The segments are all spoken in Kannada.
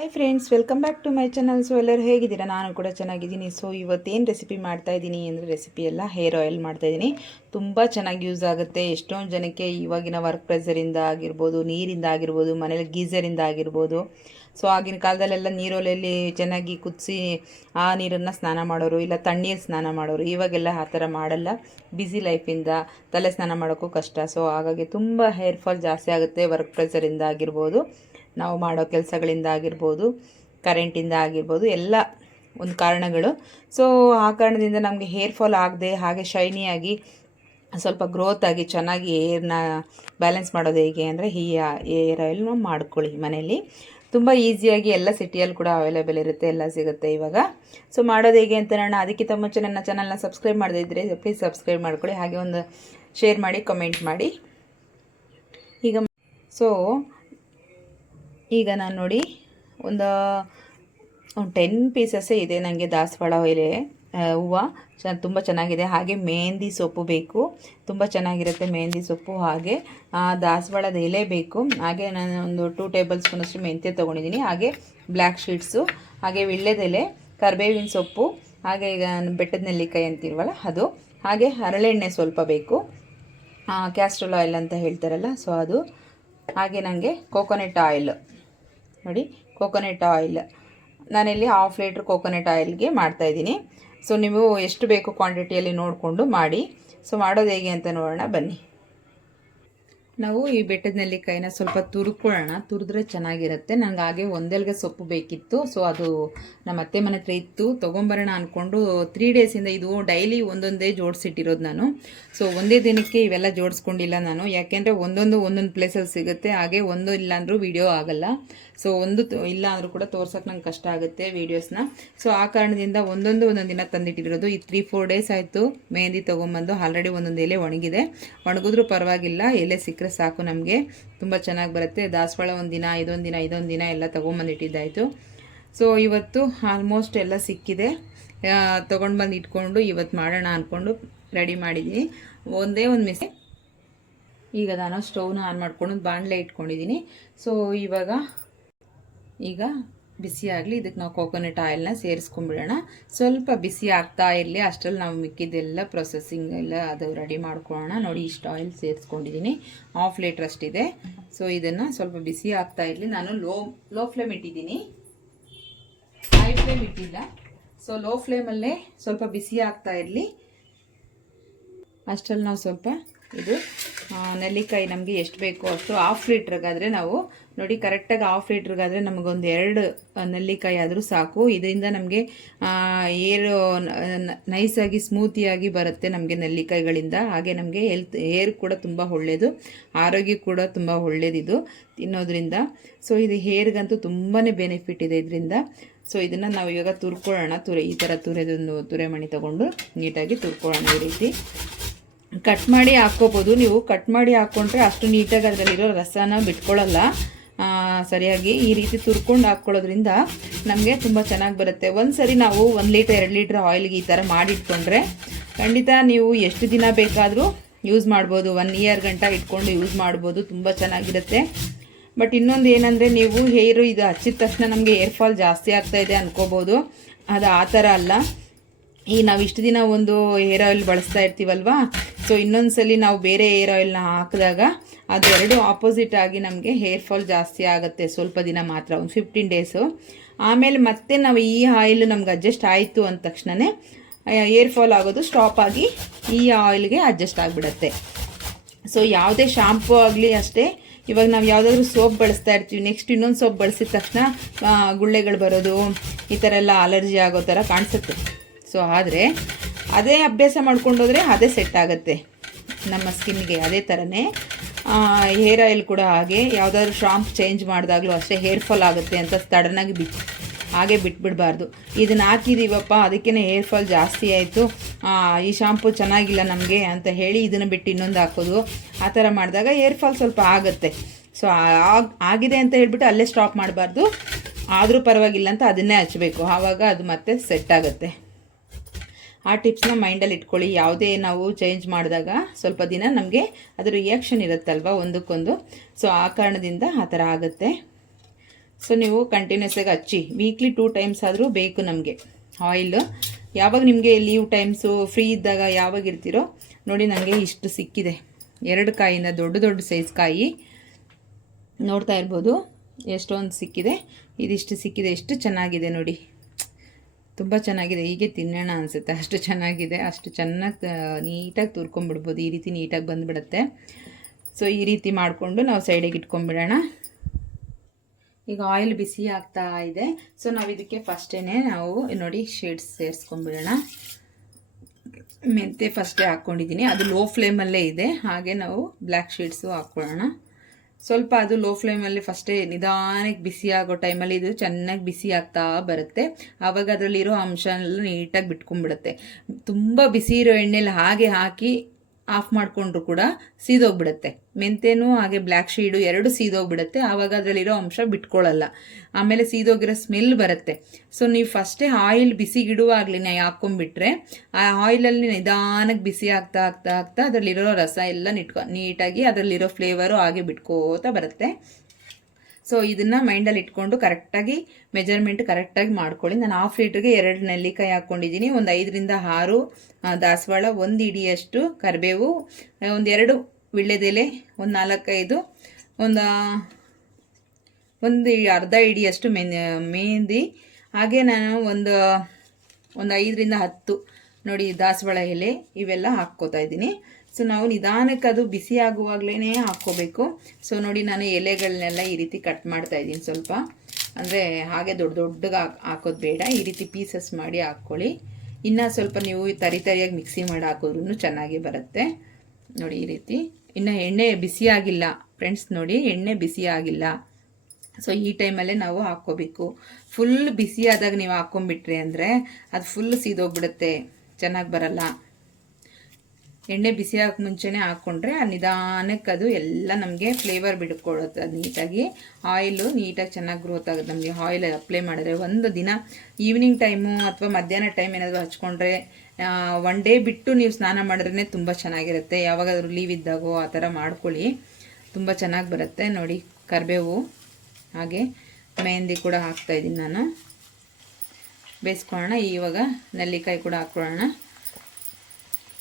Hi friends, welcome back to my channel. So ಎಲ್ಲರೂ ಹೇಗಿದ್ದೀರಾ? ನಾನು ಕೂಡ ಚೆನ್ನಾಗಿದ್ದೀನಿ. ಸೊ ಇವತ್ತೇನು ರೆಸಿಪಿ ಮಾಡ್ತಾಯಿದ್ದೀನಿ ಅಂದರೆ, ರೆಸಿಪಿ ಎಲ್ಲ ಹೇರ್ ಆಯಿಲ್ ಮಾಡ್ತಾಯಿದ್ದೀನಿ. ತುಂಬ ಚೆನ್ನಾಗಿ ಯೂಸ್ ಆಗುತ್ತೆ. ಎಷ್ಟೊಂದು ಜನಕ್ಕೆ ಇವಾಗಿನ ವರ್ಕ್ ಪ್ರೆಷರಿಂದ ಆಗಿರ್ಬೋದು, ನೀರಿಂದ ಆಗಿರ್ಬೋದು, ಮನೇಲಿ ಗೀಝರಿಂದ ಆಗಿರ್ಬೋದು. ಸೊ ಆಗಿನ ಕಾಲದಲ್ಲೆಲ್ಲ ನೀರೊಲೆಯಲ್ಲಿ ಚೆನ್ನಾಗಿ ಕುದಿಸಿ ಆ ನೀರನ್ನು ಸ್ನಾನ ಮಾಡೋರು, ಇಲ್ಲ ತಣ್ಣೀರು ಸ್ನಾನ ಮಾಡೋರು. ಇವಾಗೆಲ್ಲ ಆ ಥರ ಮಾಡಲ್ಲ. ಬ್ಯುಸಿ ಲೈಫಿಂದ ತಲೆ ಸ್ನಾನ ಮಾಡೋಕ್ಕೂ ಕಷ್ಟ. ಸೊ ಹಾಗಾಗಿ ತುಂಬ ಹೇರ್ ಫಾಲ್ ಜಾಸ್ತಿ ಆಗುತ್ತೆ. ವರ್ಕ್ ಪ್ರೆಷರಿಂದ ಆಗಿರ್ಬೋದು, ನಾವು ಮಾಡೋ ಕೆಲಸಗಳಿಂದ ಆಗಿರ್ಬೋದು, ಕರೆಂಟಿಂದ ಆಗಿರ್ಬೋದು, ಎಲ್ಲ ಒಂದು ಕಾರಣಗಳು. ಸೊ ಆ ಕಾರಣದಿಂದ ನಮಗೆ ಹೇರ್ ಫಾಲ್ ಆಗದೆ ಹಾಗೆ ಶೈನಿಯಾಗಿ ಸ್ವಲ್ಪ ಗ್ರೋತ್ ಆಗಿ ಚೆನ್ನಾಗಿ ಹೇರ್ನ ಬ್ಯಾಲೆನ್ಸ್ ಮಾಡೋದು ಹೇಗೆ ಅಂದರೆ, ಈ ಹೇರ್ ಆಯಿಲ್ನ ಮಾಡ್ಕೊಳ್ಳಿ ಮನೆಯಲ್ಲಿ. ತುಂಬ ಈಸಿಯಾಗಿ ಎಲ್ಲ ಸಿಟಿಯಲ್ಲಿ ಕೂಡ ಅವೈಲೇಬಲ್ ಇರುತ್ತೆ, ಎಲ್ಲ ಸಿಗುತ್ತೆ ಇವಾಗ. ಸೊ ಮಾಡೋದು ಹೇಗೆ ಅಂತ ನೋಡೋಣ. ಅದಕ್ಕಿಂತ ಮುಂಚೆ ನನ್ನ ಚಾನಲ್ನ ಸಬ್ಸ್ಕ್ರೈಬ್ ಮಾಡದೇ ಇದ್ದರೆ ಪ್ಲೀಸ್ ಸಬ್ಸ್ಕ್ರೈಬ್ ಮಾಡ್ಕೊಳ್ಳಿ. ಹಾಗೆ ಒಂದು ಶೇರ್ ಮಾಡಿ, ಕಮೆಂಟ್ ಮಾಡಿ. ಈಗ ನಾನು ನೋಡಿ ಒಂದು 10 ಪೀಸಸ್ಸೇ ಇದೆ ನನಗೆ ದಾಸವಾಳ ಎಲೆ ಹೂವು. ತುಂಬ ಚೆನ್ನಾಗಿದೆ. ಹಾಗೆ ಮೆಹಂದಿ ಸೊಪ್ಪು ಬೇಕು, ತುಂಬ ಚೆನ್ನಾಗಿರುತ್ತೆ ಮೆಹಂದಿ ಸೊಪ್ಪು. ಹಾಗೆ ದಾಸವಾಳದ ಎಲೆ ಬೇಕು. ಹಾಗೆ ನಾನು ಒಂದು 2 ಟೇಬಲ್ ಸ್ಪೂನಷ್ಟು ಮೆಂತ್ಯ ತೊಗೊಂಡಿದ್ದೀನಿ. ಹಾಗೆ ಬ್ಲ್ಯಾಕ್ ಶೀಟ್ಸು, ಹಾಗೆ ವಿಳ್ಳೆದೆಲೆ, ಕರಿಬೇವಿನ ಸೊಪ್ಪು, ಹಾಗೆ ಈಗ ಬೆಟ್ಟದ ನೆಲ್ಲಿಕಾಯಿ ಅಂತೀವಲ್ಲ ಅದು, ಹಾಗೆ ಹರಳೆಣ್ಣೆ ಸ್ವಲ್ಪ ಬೇಕು, ಕ್ಯಾಸ್ಟ್ರೋಲ್ ಆಯಿಲ್ ಅಂತ ಹೇಳ್ತಾರಲ್ಲ, ಸೊ ಅದು. ಹಾಗೆ ನನಗೆ ಕೋಕೋನಟ್ ಆಯಿಲ್ ನೋಡಿ, ಕೋಕೋನಟ್ ಆಯಿಲ್ ನಾನಿಲ್ಲಿ 1/2 ಲೀಟ್ರ್ ಕೋಕೋನಟ್ ಆಯಿಲ್ಗೆ ಮಾಡ್ತಾಯಿದ್ದೀನಿ. ಸೊ ನೀವು ಎಷ್ಟು ಬೇಕು ಕ್ವಾಂಟಿಟಿಯಲ್ಲಿ ನೋಡಿಕೊಂಡು ಮಾಡಿ. ಸೊ ಮಾಡೋದು ಹೇಗೆ ಅಂತ ನೋಡೋಣ ಬನ್ನಿ. ನಾವು ಈ ಬೆಟ್ಟದ ನೆಲ್ಲಿಕಾಯಿನ ಸ್ವಲ್ಪ ತುರ್ಕೊಳ್ಳೋಣ. ತುರಿದ್ರೆ ಚೆನ್ನಾಗಿರುತ್ತೆ. ನನಗೆ ಹಾಗೆ ಒಂದೆಲ್ಗೆ ಸೊಪ್ಪು ಬೇಕಿತ್ತು. ಸೊ ಅದು ನಮ್ಮ ಅತ್ತೆ ಮನೆ ಹತ್ರ ಇತ್ತು, ತೊಗೊಂಬರೋಣ ಅಂದ್ಕೊಂಡು 3 ಡೇಸಿಂದ ಇದು ಡೈಲಿ ಒಂದೊಂದೇ ಜೋಡಿಸಿಟ್ಟಿರೋದು ನಾನು. ಸೊ ಒಂದೇ ದಿನಕ್ಕೆ ಇವೆಲ್ಲ ಜೋಡಿಸ್ಕೊಂಡಿಲ್ಲ ನಾನು, ಯಾಕೆಂದರೆ ಒಂದೊಂದು ಪ್ಲೇಸಲ್ಲಿ ಸಿಗುತ್ತೆ. ಹಾಗೆ ಒಂದು ಇಲ್ಲ ಅಂದರೂ ವೀಡಿಯೋ ಆಗಲ್ಲ. ಸೊ ಒಂದು ಇಲ್ಲ ಅಂದರೂ ಕೂಡ ತೋರ್ಸೋಕೆ ನಂಗೆ ಕಷ್ಟ ಆಗುತ್ತೆ ವೀಡಿಯೋಸ್ನ. ಸೊ ಆ ಕಾರಣದಿಂದ ಒಂದೊಂದು ದಿನ ತಂದಿಟ್ಟಿರೋದು. ಈ 3-4 ಡೇಸ್ ಆಯಿತು ಮೆಹಂದಿ ತೊಗೊಂಬಂದು. ಆಲ್ರೆಡಿ ಒಂದೊಂದು ಎಲೆ ಒಣಗಿದೆ. ಒಣಗಿದ್ರೂ ಪರವಾಗಿಲ್ಲ, ಎಲೆ ಸಿಕ್ಕರೆ ಸಾಕು ನಮಗೆ, ತುಂಬ ಚೆನ್ನಾಗಿ ಬರುತ್ತೆ. ದಾಸವಾಳ ಒಂದಿನ, ಇದೊಂದು ದಿನ ಎಲ್ಲ ತೊಗೊಂಬಂದಿಟ್ಟಿದ್ದಾಯಿತು. ಸೊ ಇವತ್ತು ಆಲ್ಮೋಸ್ಟ್ ಎಲ್ಲ ಸಿಕ್ಕಿದೆ. ತೊಗೊಂಡು ಬಂದು ಇಟ್ಕೊಂಡು ಇವತ್ತು ಮಾಡೋಣ ಅಂದ್ಕೊಂಡು ರೆಡಿ ಮಾಡಿದ್ದೀನಿ. ಒಂದೇ ಒಂದು ಮಿಸ್. ಈಗ ನಾನು ಸ್ಟವ್ನ ಆನ್ ಮಾಡ್ಕೊಂಡು ಬಾಣಲೆ ಇಟ್ಕೊಂಡಿದ್ದೀನಿ. ಸೊ ಈಗ ಬಿಸಿ ಆಗಲಿ. ಇದಕ್ಕೆ ನಾವು ಕೋಕೋನಟ್ ಆಯಿಲ್ನ ಸೇರಿಸ್ಕೊಂಡ್ಬಿಡೋಣ. ಸ್ವಲ್ಪ ಬಿಸಿ ಆಗ್ತಾ ಇರಲಿ, ಅಷ್ಟರಲ್ಲಿ ನಾವು ಮಿಕ್ಕಿದ್ದೆಲ್ಲ ಪ್ರೊಸೆಸಿಂಗ್ ಎಲ್ಲ ಅದು ರೆಡಿ ಮಾಡ್ಕೊಳ್ಳೋಣ. ನೋಡಿ, ಇಷ್ಟು ಆಯಿಲ್ ಸೇರಿಸ್ಕೊಂಡಿದ್ದೀನಿ, 1/2 ಲೀಟ್ರ್ ಅಷ್ಟಿದೆ. ಸೊ ಇದನ್ನು ಸ್ವಲ್ಪ ಬಿಸಿ ಆಗ್ತಾ ಇರಲಿ. ನಾನು ಲೋ ಫ್ಲೇಮ್ ಇಟ್ಟಿದ್ದೀನಿ, ಹೈ ಫ್ಲೇಮ್ ಇಟ್ಟಿಲ್ಲ. ಸೊ ಲೋ ಫ್ಲೇಮಲ್ಲೇ ಸ್ವಲ್ಪ ಬಿಸಿ ಆಗ್ತಾ ಇರಲಿ. ಅಷ್ಟರಲ್ಲಿ ನಾವು ಸ್ವಲ್ಪ ಇದು ನೆಲ್ಲಿಕಾಯಿ ನಮಗೆ ಎಷ್ಟು ಬೇಕೋ ಅಷ್ಟು 1/2 ಲೀಟ್ರಿಗಾದರೆ ನಾವು ನೋಡಿ, ಕರೆಕ್ಟಾಗಿ 1/2 ಲೀಟ್ರಿಗಾದರೆ ನಮಗೊಂದು 2 ನೆಲ್ಲಿಕಾಯಿ ಆದರೂ ಸಾಕು. ಇದರಿಂದ ನಮಗೆ ಏರು ನೈಸಾಗಿ ಸ್ಮೂತಿಯಾಗಿ ಬರುತ್ತೆ ನಮಗೆ ನೆಲ್ಲಿಕಾಯಿಗಳಿಂದ. ಹಾಗೆ ನಮಗೆ ಹೇರ್ ಕೂಡ ತುಂಬ ಒಳ್ಳೆಯದು, ಆರೋಗ್ಯ ಕೂಡ ತುಂಬ ಒಳ್ಳೆಯದಿದು ತಿನ್ನೋದ್ರಿಂದ. ಸೊ ಇದು ಹೇರ್ಗಂತೂ ತುಂಬಾ ಬೆನಿಫಿಟ್ ಇದೆ ಇದರಿಂದ. ಸೊ ಇದನ್ನು ನಾವು ಇವಾಗ ತುರ್ಕೊಳ್ಳೋಣ. ಈ ಥರ ತುರೆಮಣಿ ತೊಗೊಂಡು ನೀಟಾಗಿ ತುರ್ಕೊಳ್ಳೋಣ. ಈ ರೀತಿ ಕಟ್ ಮಾಡಿ ಹಾಕ್ಕೋಬೋದು. ನೀವು ಕಟ್ ಮಾಡಿ ಹಾಕ್ಕೊಂಡ್ರೆ ಅಷ್ಟು ನೀಟಾಗಿ ಅದರಲ್ಲಿರೋ ರಸನ ಬಿಟ್ಕೊಳ್ಳಲ್ಲ ಸರಿಯಾಗಿ. ಈ ರೀತಿ ತುರ್ಕೊಂಡು ಹಾಕ್ಕೊಳ್ಳೋದ್ರಿಂದ ನಮಗೆ ತುಂಬ ಚೆನ್ನಾಗಿ ಬರುತ್ತೆ. ಒಂದು ಸರಿ ನಾವು 1 ಲೀಟ್ರ್ 2 ಲೀಟ್ರ್ ಆಯಿಲ್ಗೆ ಈ ಥರ ಮಾಡಿಟ್ಕೊಂಡ್ರೆ ಖಂಡಿತ ನೀವು ಎಷ್ಟು ದಿನ ಬೇಕಾದರೂ ಯೂಸ್ ಮಾಡ್ಬೋದು. 1 ಇಯರ್ ಗಂಟ ಇಟ್ಕೊಂಡು ಯೂಸ್ ಮಾಡ್ಬೋದು, ತುಂಬ ಚೆನ್ನಾಗಿರುತ್ತೆ. ಬಟ್ ಇನ್ನೊಂದು ಏನಂದರೆ, ನೀವು ಹೇರು ಇದು ಹಚ್ಚಿದ ತಕ್ಷಣ ನಮಗೆ ಹೇರ್ ಫಾಲ್ ಜಾಸ್ತಿ ಆಗ್ತಾಯಿದೆ ಅನ್ಕೋಬೋದು. ಅದು ಆ ಥರ ಅಲ್ಲ. ನಾವು ಇಷ್ಟು ದಿನ ಒಂದು ಹೇರ್ ಆಯಿಲ್ ಬಳಸ್ತಾ ಇರ್ತೀವಲ್ವಾ, ಸೊ ಇನ್ನೊಂದು ಸಲ ನಾವು ಬೇರೆ ಹೇರ್ ಆಯಿಲ್ನ ಹಾಕಿದಾಗ ಅದು 2 ಆಪೋಸಿಟ್ ಆಗಿ ನಮಗೆ ಹೇರ್ ಫಾಲ್ ಜಾಸ್ತಿ ಆಗುತ್ತೆ. ಸ್ವಲ್ಪ ದಿನ ಮಾತ್ರ, ಒಂದು 15 ಡೇಸು. ಆಮೇಲೆ ಮತ್ತೆ ನಾವು ಈ ಆಯಿಲ್ ನಮ್ಗೆ ಅಡ್ಜಸ್ಟ್ ಆಯಿತು ಅಂದ ತಕ್ಷಣವೇ ಹೇರ್ ಫಾಲ್ ಆಗೋದು ಸ್ಟಾಪ್ ಆಗಿ ಈ ಆಯಿಲ್ಗೆ ಅಡ್ಜಸ್ಟ್ ಆಗಿಬಿಡುತ್ತೆ. ಸೊ ಯಾವುದೇ ಶಾಂಪೂ ಆಗಲಿ ಅಷ್ಟೇ, ಇವಾಗ ನಾವು ಯಾವುದಾದ್ರೂ ಸೋಪ್ ಬಳಸ್ತಾ ಇರ್ತೀವಿ, ನೆಕ್ಸ್ಟ್ ಇನ್ನೊಂದು ಸೋಪ್ ಬಳಸಿದ ತಕ್ಷಣ ಗುಳ್ಳೆಗಳು ಬರೋದು, ಈ ಥರ ಎಲ್ಲ ಅಲರ್ಜಿ ಆಗೋ ಥರ ಕಾಣಿಸುತ್ತೆ. ಸೊ ಆದರೆ ಅದೇ ಅಭ್ಯಾಸ ಮಾಡ್ಕೊಂಡೋದ್ರೆ ಅದೇ ಸೆಟ್ ಆಗುತ್ತೆ ನಮ್ಮ ಸ್ಕಿನ್ಗೆ. ಅದೇ ಥರನೇ ಹೇರ್ ಆಯಿಲ್ ಕೂಡ ಹಾಗೆ. ಯಾವುದಾದ್ರೂ ಶಾಂಪು ಚೇಂಜ್ ಮಾಡಿದಾಗಲೂ ಅಷ್ಟೇ ಹೇರ್ ಫಾಲ್ ಆಗುತ್ತೆ ಅಂತ ಸಡನ್ನಾಗಿ ಹಾಗೆ ಬಿಟ್ಬಿಡಬಾರ್ದು. ಇದನ್ನು ಹಾಕಿದ್ದೀವಪ್ಪ ಅದಕ್ಕೇ ಹೇರ್ ಫಾಲ್ ಜಾಸ್ತಿ ಆಯಿತು, ಈ ಶಾಂಪು ಚೆನ್ನಾಗಿಲ್ಲ ನಮಗೆ ಅಂತ ಹೇಳಿ ಇದನ್ನು ಬಿಟ್ಟು ಇನ್ನೊಂದು ಹಾಕೋದು, ಆ ಥರ ಮಾಡಿದಾಗ ಹೇರ್ ಫಾಲ್ ಸ್ವಲ್ಪ ಆಗುತ್ತೆ. ಸೊ ಆಗಿದೆ ಅಂತ ಹೇಳ್ಬಿಟ್ಟು ಅಲ್ಲೇ ಸ್ಟಾಪ್ ಮಾಡಬಾರ್ದು. ಆದರೂ ಪರವಾಗಿಲ್ಲ ಅಂತ ಅದನ್ನೇ ಹಚ್ಚಬೇಕು, ಆವಾಗ ಅದು ಮತ್ತೆ ಸೆಟ್ ಆಗುತ್ತೆ. ಆ ಟಿಪ್ಸ್ನ ಮೈಂಡಲ್ಲಿ ಇಟ್ಕೊಳ್ಳಿ. ಯಾವುದೇ ನಾವು ಚೇಂಜ್ ಮಾಡಿದಾಗ ಸ್ವಲ್ಪ ದಿನ ನಮಗೆ ಅದು ರಿಯಾಕ್ಷನ್ ಇರುತ್ತಲ್ವ ಒಂದಕ್ಕೊಂದು. ಸೊ ಆ ಕಾರಣದಿಂದ ಆ ಥರ ಆಗುತ್ತೆ. ಸೊ ನೀವು ಕಂಟಿನ್ಯೂಸ್ ಆಗಿ ಹಚ್ಚಿ, ವೀಕ್ಲಿ 2 ಟೈಮ್ಸ್ ಆದರೂ ಬೇಕು ನಮಗೆ ಆಯಿಲ್. ಯಾವಾಗ ನಿಮಗೆ ಲೀವ್ ಟೈಮ್ಸು ಫ್ರೀ ಇದ್ದಾಗ ಯಾವಾಗ ಇರ್ತೀರೋ ನೋಡಿ. ನನಗೆ ಇಷ್ಟು ಸಿಕ್ಕಿದೆ, 2 ಕಾಯಿನ, ದೊಡ್ಡ ದೊಡ್ಡ ಸೈಜ್ ಕಾಯಿ ನೋಡ್ತಾ ಇರ್ಬೋದು ಎಷ್ಟೊಂದು ಸಿಕ್ಕಿದೆ. ಇದಿಷ್ಟು ಸಿಕ್ಕಿದೆ, ಎಷ್ಟು ಚೆನ್ನಾಗಿದೆ ನೋಡಿ, ತುಂಬ ಚೆನ್ನಾಗಿದೆ. ಹೀಗೆ ತಿನ್ನೋಣ ಅನಿಸುತ್ತೆ, ಅಷ್ಟು ಚೆನ್ನಾಗಿದೆ. ಅಷ್ಟು ಚೆನ್ನಾಗಿ ನೀಟಾಗಿ ತುರ್ಕೊಂಬಿಡ್ಬೋದು, ಈ ರೀತಿ ನೀಟಾಗಿ ಬಂದುಬಿಡುತ್ತೆ. ಸೊ ಈ ರೀತಿ ಮಾಡಿಕೊಂಡು ನಾವು ಸೈಡಿಗೆ ಇಟ್ಕೊಂಡ್ಬಿಡೋಣ. ಈಗ ಆಯಿಲ್ ಬಿಸಿ ಆಗ್ತಾ ಇದೆ. ಸೊ ನಾವು ಇದಕ್ಕೆ ಫಸ್ಟೇ ನಾವು ನೋಡಿ ಶೇಡ್ಸ್ ಸೇರಿಸ್ಕೊಂಡ್ಬಿಡೋಣ. ಮೆಂತೆ ಫಸ್ಟೇ ಹಾಕ್ಕೊಂಡಿದ್ದೀನಿ, ಅದು ಲೋ ಫ್ಲೇಮಲ್ಲೇ ಇದೆ. ಹಾಗೆ ನಾವು ಬ್ಲ್ಯಾಕ್ ಶೇಡ್ಸು ಹಾಕ್ಕೊಳ್ಳೋಣ. ಸ್ವಲ್ಪ ಅದು ಲೋ ಫ್ಲೇಮಲ್ಲಿ ಫಸ್ಟೇ ನಿಧಾನಕ್ಕೆ ಬಿಸಿ ಆಗೋ ಟೈಮಲ್ಲಿ ಇದು ಚೆನ್ನಾಗಿ ಬಿಸಿ ಆಗ್ತಾ ಬರುತ್ತೆ. ಆವಾಗ ಅದರಲ್ಲಿರೋ ಅಂಶ ಎಲ್ಲ ನೀಟಾಗಿ ಬಿಟ್ಕೊಂಡ್ಬಿಡುತ್ತೆ. ತುಂಬ ಬಿಸಿ ಇರೋ ಎಣ್ಣೆಲಿ ಹಾಗೆ ಹಾಕಿ ಆಫ್ ಮಾಡಿಕೊಂಡ್ರು ಕೂಡ ಸೀದೋಗ್ಬಿಡುತ್ತೆ. ಮೆಂತೆನೂ ಹಾಗೆ ಬ್ಲ್ಯಾಕ್ ಶೀಡು ಎರಡು ಸೀದೋಗ್ಬಿಡುತ್ತೆ. ಆವಾಗ ಅದರಲ್ಲಿರೋ ಅಂಶ ಬಿಟ್ಕೊಳ್ಳಲ್ಲ, ಆಮೇಲೆ ಸೀದೋಗಿರೋ ಸ್ಮೆಲ್ ಬರುತ್ತೆ. ಸೊ ನೀವು ಫಸ್ಟೇ ಆಯಿಲ್ ಬಿಸಿಗಿಡುವಾಗಲೇ ಹಾಕ್ಕೊಂಡ್ಬಿಟ್ರೆ ಆ ಆಯಿಲಲ್ಲಿ ನಿಧಾನಕ್ಕೆ ಬಿಸಿ ಆಗ್ತಾ ಆಗ್ತಾ ಆಗ್ತಾ ಅದರಲ್ಲಿರೋ ರಸ ಎಲ್ಲ ನೀಟಾಗಿ ಅದರಲ್ಲಿರೋ ಫ್ಲೇವರು ಹಾಗೆ ಬಿಟ್ಕೋತಾ ಬರುತ್ತೆ. ಸೊ ಇದನ್ನು ಮೈಂಡಲ್ಲಿ ಇಟ್ಕೊಂಡು ಕರೆಕ್ಟಾಗಿ ಮೆಜರ್ಮೆಂಟ್ ಕರೆಕ್ಟಾಗಿ ಮಾಡ್ಕೊಳ್ಳಿ. ನಾನು 1/2 ಲೀಟ್ರಿಗೆ 2 ನೆಲ್ಲಿಕಾಯಿ ಹಾಕ್ಕೊಂಡಿದ್ದೀನಿ, ಒಂದು 5 ರಿಂದ 6 ದಾಸವಾಳ, 1 ಇಡಿಯಷ್ಟು ಕರಿಬೇವು, ಒಂದು 2 ವೀಳ್ಯದೆಲೆ, ಒಂದು 4-5 ಒಂದು ಅರ್ಧ ಇಡಿಯಷ್ಟು ಮೆಹಂದಿ, ಹಾಗೆ ನಾನು ಒಂದು 5 ರಿಂದ 10 ನೋಡಿ ದಾಸವಾಳ ಎಲೆ ಇವೆಲ್ಲ ಹಾಕ್ಕೋತಾ ಇದ್ದೀನಿ. ಸೊ ನಾವು ನಿಧಾನಕ್ಕೆ ಅದು ಬಿಸಿ ಆಗುವಾಗಲೇ ಹಾಕ್ಕೋಬೇಕು. ಸೊ ನೋಡಿ ನಾನು ಎಲೆಗಳನ್ನೆಲ್ಲ ಈ ರೀತಿ ಕಟ್ ಮಾಡ್ತಾ ಇದ್ದೀನಿ. ಸ್ವಲ್ಪ ಅಂದರೆ ಹಾಗೆ ದೊಡ್ಡಗೆ ಹಾಕೋದು ಬೇಡ, ಈ ರೀತಿ ಪೀಸಸ್ ಮಾಡಿ ಹಾಕ್ಕೊಳ್ಳಿ. ಇನ್ನು ಸ್ವಲ್ಪ ನೀವು ತರಿಯಾಗಿ ಮಿಕ್ಸಿ ಮಾಡಿ ಹಾಕೋದ್ರೂ ಚೆನ್ನಾಗಿ ಬರುತ್ತೆ ನೋಡಿ ಈ ರೀತಿ. ಇನ್ನು ಎಣ್ಣೆ ಬಿಸಿ ಆಗಿಲ್ಲ ಫ್ರೆಂಡ್ಸ್, ನೋಡಿ ಎಣ್ಣೆ ಬಿಸಿ ಆಗಿಲ್ಲ. ಸೊ ಈ ಟೈಮಲ್ಲೇ ನಾವು ಹಾಕ್ಕೋಬೇಕು. ಫುಲ್ ಬಿಸಿ ಆದಾಗ ನೀವು ಹಾಕ್ಕೊಂಬಿಟ್ರಿ ಅಂದರೆ ಅದು ಫುಲ್ ಸೀದೋಗ್ಬಿಡುತ್ತೆ, ಚೆನ್ನಾಗಿ ಬರಲ್ಲ. ಎಣ್ಣೆ ಬಿಸಿ ಹಾಕಿ ಮುಂಚೆನೇ ಹಾಕ್ಕೊಂಡ್ರೆ ನಿಧಾನಕ್ಕೆ ಅದು ಎಲ್ಲ ನಮಗೆ ಫ್ಲೇವರ್ ಬಿಡ್ಕೊಳ್ಳುತ್ತೆ. ಅದು ನೀಟಾಗಿ ಆಯಿಲು ನೀಟಾಗಿ ಚೆನ್ನಾಗಿ ಗ್ರೋತ್ ಆಗುತ್ತೆ. ನಮಗೆ ಆಯಿಲ್ ಅಪ್ಲೈ ಮಾಡಿದ್ರೆ ಒಂದು ದಿನ ಈವ್ನಿಂಗ್ ಟೈಮು ಅಥವಾ ಮಧ್ಯಾಹ್ನ ಟೈಮ್ ಏನಾದರೂ ಹಚ್ಕೊಂಡ್ರೆ 1 ಡೇ ಬಿಟ್ಟು ನೀವು ಸ್ನಾನ ಮಾಡಿದ್ರೇ ತುಂಬ ಚೆನ್ನಾಗಿರುತ್ತೆ. ಯಾವಾಗಾದ್ರೂ ಲೀವ್ ಇದ್ದಾಗೋ ಆ ಥರ ಮಾಡ್ಕೊಳ್ಳಿ, ತುಂಬ ಚೆನ್ನಾಗಿ ಬರುತ್ತೆ ನೋಡಿ. ಕರಿಬೇವು ಹಾಗೆ ಮೆಹಂದಿ ಕೂಡ ಹಾಕ್ತಾಯಿದ್ದೀನಿ ನಾನು. ಬೇಯಿಸ್ಕೊಳ್ಳೋಣ. ಇವಾಗ ನೆಲ್ಲಿಕಾಯಿ ಕೂಡ ಹಾಕ್ಕೊಳ್ಳೋಣ.